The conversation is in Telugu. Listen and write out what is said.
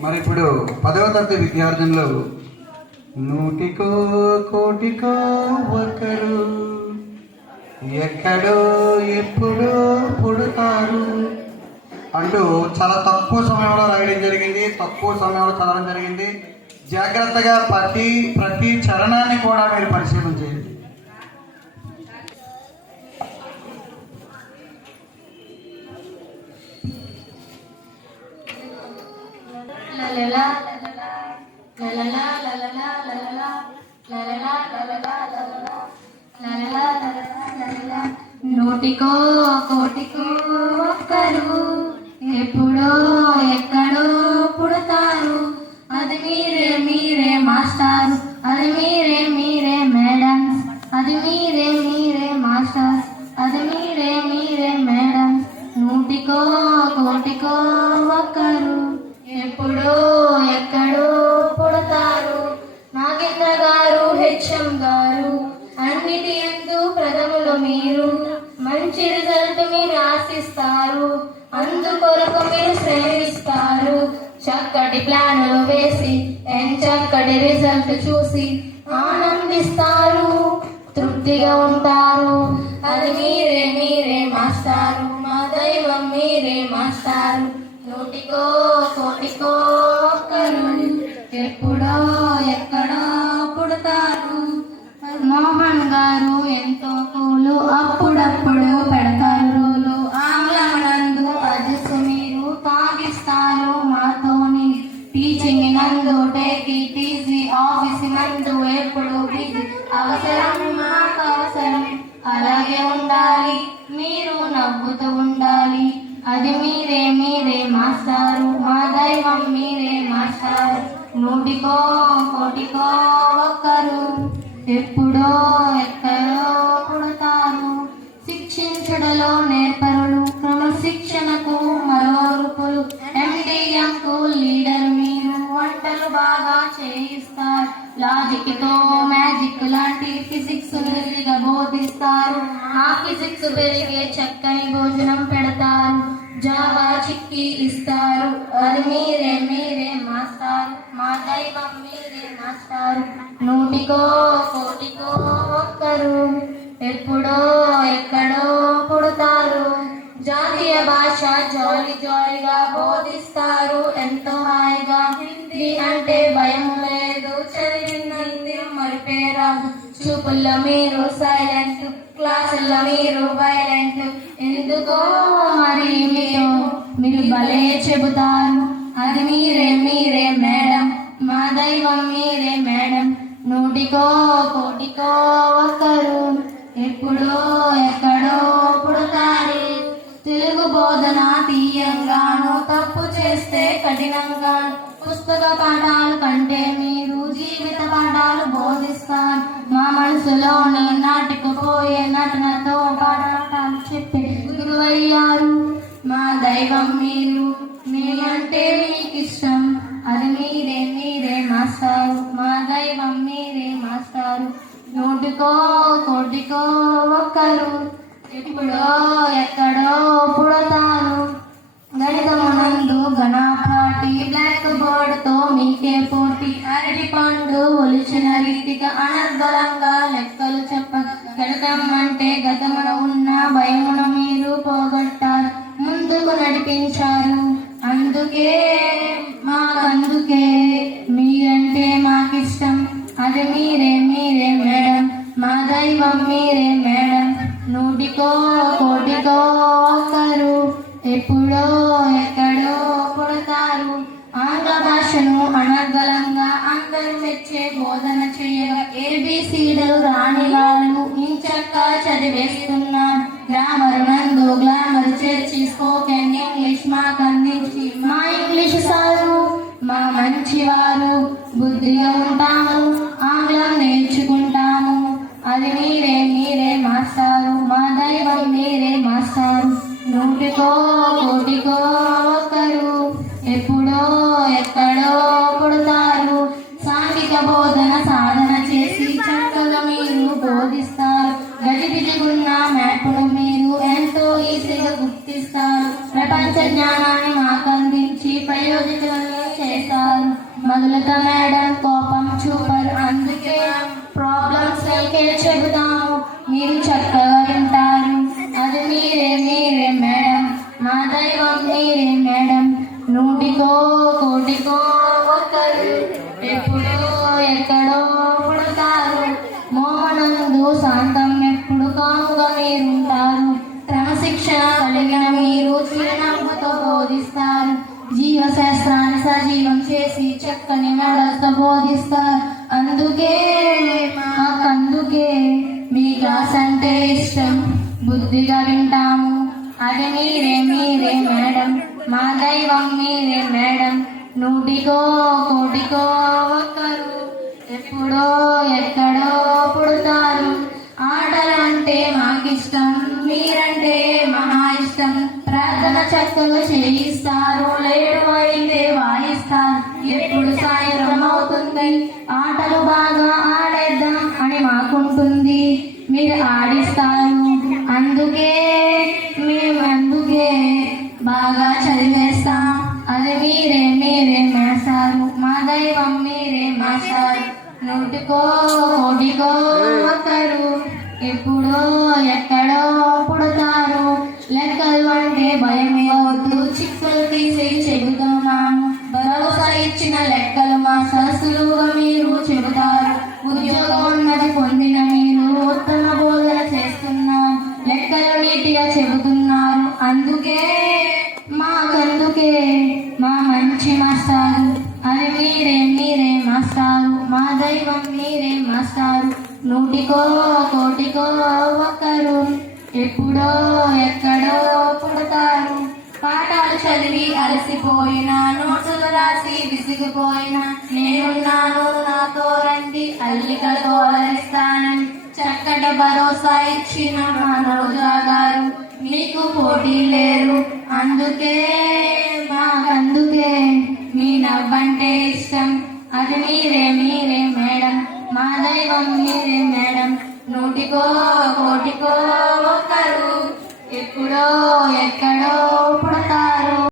మరి ఇప్పుడు పదవ తరగతి విద్యార్థులు నూటికో కోటికో ఒకరు. ఎక్కడో ఎప్పుడో పుడతారు. అంటూ చాలా తక్కువ సమయంలో రాయడం జరిగింది. తక్కువ సమయంలో చదవడం జరిగింది. జాగ్రత్తగా ప్రతి ప్రతి చరణాన్ని కూడా మీరు పరిశీలన చేయండి. లలలా, లలలా, లలలా, లలలా, లలలా, లలలా, లలలా, లలలా, లలలా, లలలా. నూటికో కోటికో ఒక్కరు ఎప్పుడో ఎక్కడో పుడతారు అది మీరే మీరే మాస్టారు అది మీరే మీరే మేడం అది మీరే మీరే మాస్టర్ అది మీరే మీరే మేడం నూటికో కోటికో మంచి మీరు ఆశిస్తారు. అందుకొరకు మీరు శ్రమిస్తారు. చక్కటి ప్లాన్లు వేసి చక్కటి రిజల్ట్ చూసి ఆనందిస్తారు. తృప్తిగా ఉంటారు. అది మీరే మీరే మాస్తారు మా దైవం మీరే మాస్తారు నూటికో కోటికో ఎప్పుడు నవ్వుతూ ఉండాలి. అది మీరే మీరే మాస్టారు. మా దైవం మీరే మాస్టారు. నూటికో కోటికో ఒక్కరు. ఎప్పుడో ఎక్కడో పుడతారు. శిక్షించడలో నేర్పరులు. క్రమశిక్షణకు మరో రూపులు. ఎండిఎంకు లీడర్ మీరు వంటలు బాగా చేయిస్తారు. లాజిక్తో మ్యాజిక్ లాంటి ఫిజిక్స్ ఫిజిక్స్ పెరిగే చక్కని భోజనం పెడతారు. జావా చిక్కి ఇస్తారు. అది మీరే మీరే మాస్తారు. మా దైవం మీరే మాస్తారు. నూటికో కోటికో ఒక్కరు. ఎప్పుడో ఎక్కడో పుడతారు. జాతీయ భాష జాలి జాలిగా బోధిస్తారు. ఎంతో హాయిగా హిందీ అంటే భయం లేదు. చదివింది మరిపేరాదు. చూపుల్లో మీరు సైలెంట్. క్లాసుల్లో మీరు వైలెంట్ ఎందుకో మరి మీరు మీరు భలే చెబుతారు. అది మీరే మీరే మేడం. మా దైవం మీరే మేడం. నూటికో కోటికో ఒక్కరు. ఎప్పుడో ఎక్కడో పుడతారు. తెలుగు బోధన తీయంగాను తప్పు చేస్తే కఠినంగాను. పుస్తక పాఠాలు కంటే మీరు జీవిత పాఠాలు బోధిస్తారు. మా మనసులోని దైవం మీరు. మేమంటే మీకిష్టం. అది మీరే మీరే మాస్టారు మా దైవం మీరే మాస్టారు నోటికో కోటికో ఒక్కరు. ఎప్పుడో ఎక్కడో పుడతాను గణితమునందు గణపాటి బ్లాక్ బోర్డ్తో మీకే పోటీ. అరటి పండు ఒలిచిన రీతిగా అనర్గళంగా అందుకే మాకందుకే మీరంటే మాకిష్టం. అది మీరే మీరే మేడం. మా దైవం మీరే మేడం. నూటికో కోటికో ఒక్కరు ఎప్పుడో ఎక్కడో పుడతారు. ఆంగ్ల భాషను అనర్గలంగా అందరూ మెచ్చే బోధన చేయగా ఏబిసిడలు రాణిగాలు ఇంచక్క చదివేస్తున్నా. గ్రామర్ నందు గ్లామర్ చేర్చి స్పోకెన్ ఇంగ్లీష్ మాకు మంచివారు బుద్ధిగా ఉంటాము ఆంగ్లం నేర్చుకుంటాము. అది మీరే మీరే మాస్టారు మా దైవం మీరే మాస్టారు. నూటికో కోటికో ఒక్కరు ఎప్పుడో ఎక్కడో పుడతారు. సాంఘిక బోధన సాధన చేసి చక్కగా మీరు బోధిస్తారు. గజిబిజిగున్న మ్యాప్ను మీరు ఎంతో ఈజీగా గుర్తిస్తారు. ప్రపంచ జ్ఞానాన్ని సజీవం చేసి చక్కని మెడలతో బోధిస్తారు. అందుకే మాకందుకే మీ క్లాస్ అంటే ఇష్టం. బుద్ధిగా వింటాము. అది మీరే మీరే మేడం. మా దైవం మీరే మేడం. నూటికో కోటికో ఒక్కరు. ఎప్పుడో ఎక్కడో పుడతారు. ఆటలు అంటే మాకిష్టం మీరంటే మహా ఇష్టం. ప్రార్థన చక్కగా చేయిస్తారు. లేడు బాగా ఆడేద్దాం అని మాకుంటుంది. మీరు ఆడిస్తారు. అందుకే మేము అందుకే బాగా చదివేస్తాం. అది మీరే మీరే మాసారు మా దైవం మీరే మాసారు నూటికో కోటికో ఒకరు ఎప్పుడో ఎక్కడో రాస్తారు. నూటికో కోటికో ఒక్కరు. ఎప్పుడో ఎక్కడో పుడతారు. పాఠాలు చదివి అలసిపోయినా నోట్సులు రాసి విసిగిపోయినా నేనున్నాను నాతో రండి అల్లికతో అలరిస్తానని చక్కటి భరోసా ఇచ్చిన మా రోజా గారు. మీకు పోటీ లేరు అందుకే మాకందుకే. మీ నవ్వంటే ఇష్టం. అది మీరేమి మా